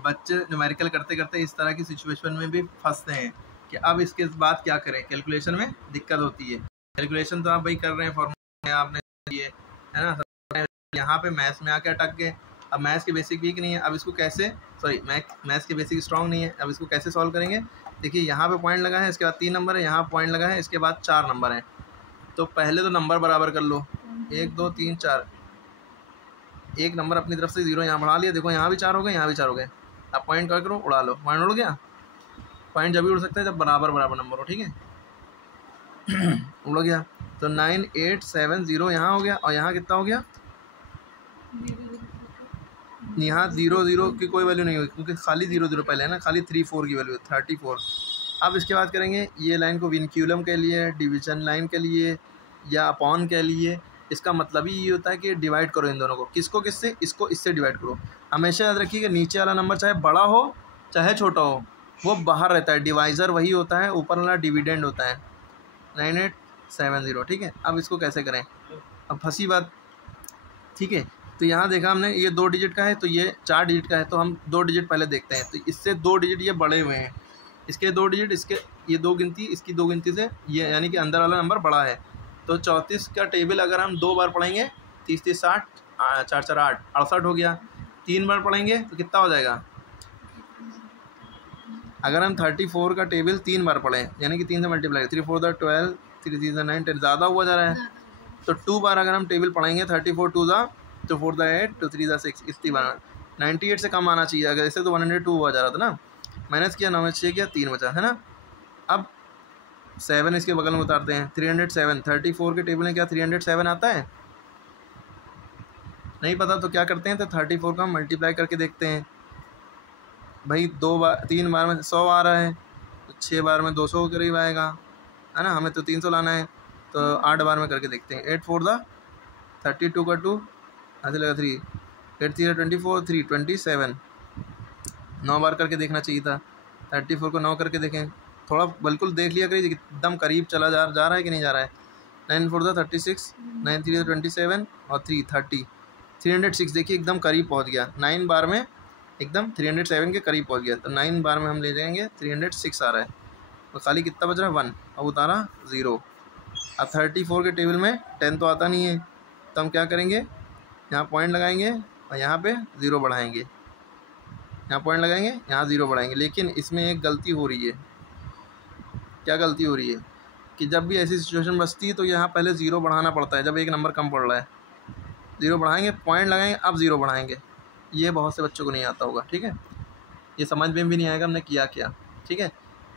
बच्चे न्यूमेरिकल करते करते इस तरह की सिचुएशन में भी फंसते हैं कि अब इसके बाद क्या करें, कैलकुलेशन में दिक्कत होती है। कैलकुलेशन तो आप भाई कर रहे हैं, फॉर्मूला आपने लिए है ना, यहाँ पे मैथ्स में आके अटक गए। अब मैथ्स के बेसिक वीक नहीं है, अब इसको कैसे, सॉरी मैथ्स के बेसिक स्ट्रॉन्ग नहीं है, अब इसको कैसे सॉल्व करेंगे। देखिए यहाँ पे पॉइंट लगा है, इसके बाद 3 नंबर है, यहाँ पॉइंट लगा है, इसके बाद 4 नंबर हैं। तो पहले तो नंबर बराबर कर लो, 1 2 3 4, एक नंबर अपनी तरफ से 0 यहाँ बढ़ा लिया, देखो यहाँ भी 4 हो गए, यहाँ भी 4 हो गए। अब पॉइंट क्या करो, उड़ा लो, पॉइंट उड़ गया। पॉइंट जब भी उड़ सकता है जब बराबर बराबर नंबर हो, ठीक है। उड़ गया तो 9 8 7 0 यहाँ हो गया, और यहाँ कितना हो गया, यहाँ 0 0 की कोई वैल्यू नहीं हुई क्योंकि खाली 0 0 पहले है ना, खाली 3 4 की वैल्यू 34। अब इसके बाद करेंगे ये लाइन को विनक्यूलम के लिए, डिवीजन लाइन के लिए या अपॉन के लिए। इसका मतलब ही ये होता है कि डिवाइड करो इन दोनों को, किसको किससे, इसको इससे डिवाइड करो। हमेशा याद रखिए कि नीचे वाला नंबर चाहे बड़ा हो चाहे छोटा हो वो बाहर रहता है, डिवाइज़र वही होता है, ऊपर वाला डिविडेंड होता है। 9870, ठीक है। अब इसको कैसे करें, अब फंसी बात, ठीक है। तो यहाँ देखा हमने ये 2 डिजिट का है, तो ये 4 डिजिट का है, तो हम 2 डिजिट पहले देखते हैं। तो इससे 2 डिजिट ये बड़े हुए हैं, इसके 2 डिजिट, इसके ये 2 गिनती, इसकी 2 गिनती से ये यानी कि अंदर वाला नंबर बड़ा है। तो 34 का टेबल अगर हम 2 बार पढ़ेंगे, 30 30 60, 4 4 8 68 हो गया। 3 बार पढ़ेंगे तो कितना हो जाएगा, अगर हम 34 का टेबल 3 बार पढ़ें यानी कि 3 से मल्टीप्लाई, 3 4 12, 3 3 9 10, ज़्यादा हुआ जा रहा है। तो 2 बार अगर हम टेबल पढ़ेंगे, 34 2 तो 4 8 2 3 6, इतनी बार 98 से कम आना चाहिए। अगर ऐसे तो 102 हुआ जा रहा था ना, माइनस किया, 9 में 6 किया, 3 बचा, है ना। अब 7 इसके बगल में उतारते हैं, 307। 34 के टेबल में क्या 307 आता है, नहीं पता, तो क्या करते हैं, तो 34 का हम मल्टीप्लाई करके देखते हैं। भाई 3 बार में 100 आ रहा है, तो 6 बार में 200 के करीब आएगा, है ना। हमें तो 300 लाना है, तो 8 बार में करके देखते हैं। 8 4 32 का 2 ऐसे लगा 3, 8 3 24, 3 27, 9 बार करके देखना चाहिए था। 34 को 9 करके देखें, थोड़ा बिल्कुल देख लिया करिए एकदम करीब चला जा रहा है कि नहीं जा रहा है। 9 4 36, 9 3 27 और 3 30, 306 देखिए एकदम करीब पहुंच गया। 9 बार में एकदम 307 के करीब पहुंच गया, तो 9 बार में हम ले जाएंगे 306 आ रहा है, तो खाली कितना बच रहा है 1, अब उतारा 0। अब 34 के टेबल में 10 तो आता नहीं है, तो हम क्या करेंगे, यहाँ पॉइंट लगाएंगे और यहाँ पे 0 बढ़ाएंगे, यहाँ पॉइंट लगाएंगे, यहाँ 0 बढ़ाएंगे। लेकिन इसमें एक गलती हो रही है, क्या गलती हो रही है कि जब भी ऐसी सिचुएशन बचती है तो यहाँ पहले 0 बढ़ाना पड़ता है, जब एक नंबर कम पड़ रहा है 0 बढ़ाएंगे, पॉइंट लगाएंगे, अब 0 बढ़ाएंगे। ये बहुत से बच्चों को नहीं आता होगा, ठीक है, ये समझ में भी नहीं आएगा हमने किया क्या, ठीक है।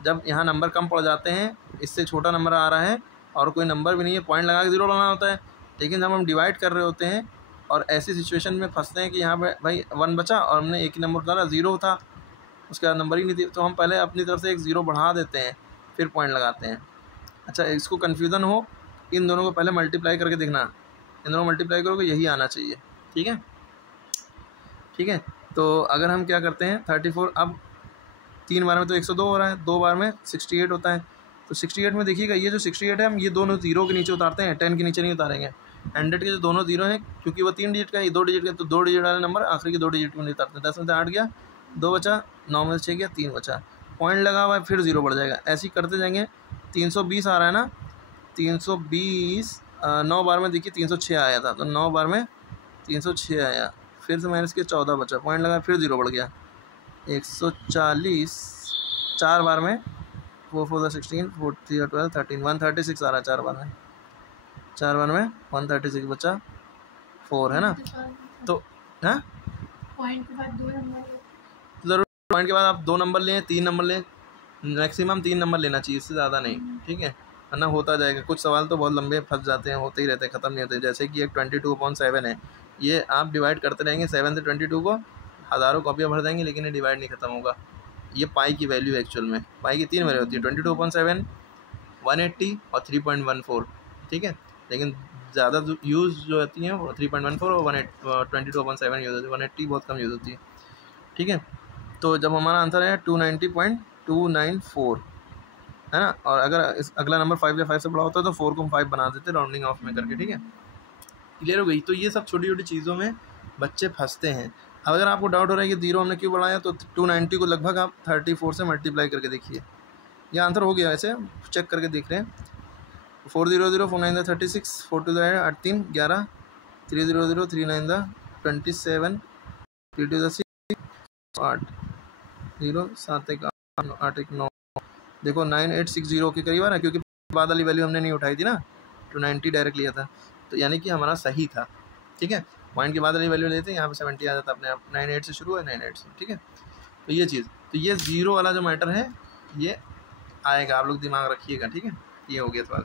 जब यहाँ नंबर कम पड़ जाते हैं, इससे छोटा नंबर आ रहा है और कोई नंबर भी नहीं है, पॉइंट लगा के 0 बढ़ाना होता है। लेकिन जब हम डिवाइड कर रहे होते हैं और ऐसी सिचुएशन में फंसते हैं कि यहाँ पे भाई 1 बचा और हमने एक ही नंबर उतारा, 0 था, उसके बाद नंबर ही नहीं थी, तो हम पहले अपनी तरफ से एक 0 बढ़ा देते हैं, फिर पॉइंट लगाते हैं। अच्छा, इसको कन्फ्यूज़न हो, इन दोनों को पहले मल्टीप्लाई करके देखना, इन दोनों मल्टीप्लाई करोगे यही आना चाहिए, ठीक है, ठीक है। तो अगर हम क्या करते हैं 34, अब 3 बार में तो 102 हो रहा है, 2 बार में 68 होता है। तो 68 में देखिएगा ये जो 68 है, हम ये दोनों 0 के नीचे उतारते हैं, 10 के नीचे नहीं उतारेंगे। 100 के जो दोनों 0 हैं, क्योंकि वो 3 डिजिट का है, ये 2 डिजिट का, तो 2 डिजिट वाले नंबर आखिरी के 2 डिजिट में नहीं उतारते। 10 में से 8 गया, 2 बचा, 9 में से 6 गया, 3 बचा, पॉइंट लगा हुआ है, फिर 0 बढ़ जाएगा, ऐसे ही करते जाएंगे। 320 आ रहा है ना, 320 9 बार में देखिए 306 आया था, तो 9 बार में 306 आया, फिर से माइनस के 14 बचा, पॉइंट लगा, फिर 0 बढ़ गया। 140 4 बार में 4 4 16, 4 3 12 13, 136 आ रहा है 4 बार में, 4 बार में 136 बचा, 4 है ना। तो हाँ, पॉइंट के बाद 2 नंबर, ज़रूर पॉइंट के बाद आप 2 नंबर लें, 3 नंबर लें, मैक्सिमम 3 नंबर लेना चाहिए, इससे ज़्यादा नहीं, ठीक है ना। होता जाएगा, कुछ सवाल तो बहुत लंबे फंस जाते हैं, होते ही रहते हैं, ख़त्म नहीं होते। जैसे कि एक 22/7 है, ये आप डिवाइड करते रहेंगे 7 से 22 को, हज़ारों कॉपियाँ भर देंगे लेकिन ये डिवाइड नहीं खत्म होगा। ये पाई की वैल्यू एक्चुअल में, पाई की 3 वैल्यू होती है, 22/7, 180 और 3.14, ठीक है। लेकिन ज़्यादा यूज़ जो होती हैं वो 3.14 और 22/7 यूज़ होती है, 180 बहुत कम यूज़ होती है, ठीक है। तो जब हमारा आंसर है 290.294, है ना। और अगर इस अगला नंबर 5 या 5 से बड़ा होता है तो 4 को हम 5 बना देते राउंडिंग ऑफ में करके, ठीक है। क्लियर हो गई। तो ये सब छोटी छोटी चीज़ों में बच्चे फंसते हैं। अब अगर आपको डाउट हो रहा है कि 0 हमने क्यों बढ़ाया, तो 290 को लगभग आप 34 से मल्टीप्लाई करके देखिए, ये आंसर हो गया। ऐसे चेक करके देख रहे हैं। 400 4 9 36 4 2 8 3 11 300 3 9 27 3 2 6 8 0 7 1 8 1 9। देखो 9860 के करीब है ना, क्योंकि बाद वाली वैल्यू हमने नहीं उठाई थी ना, 290 डायरेक्ट लिया था, तो यानी कि हमारा सही था। ठीक है, पॉइंट के बाद वाली वैल्यू लेते हैं, यहाँ पे 70 आ जाता अपने आप। 98 से शुरू है, 98 से। ठीक है, तो ये चीज़, तो ये 0 वाला जो मैटर है ये आएगा, आप लोग दिमाग रखिएगा। ठीक है, ये हो गया सवाल।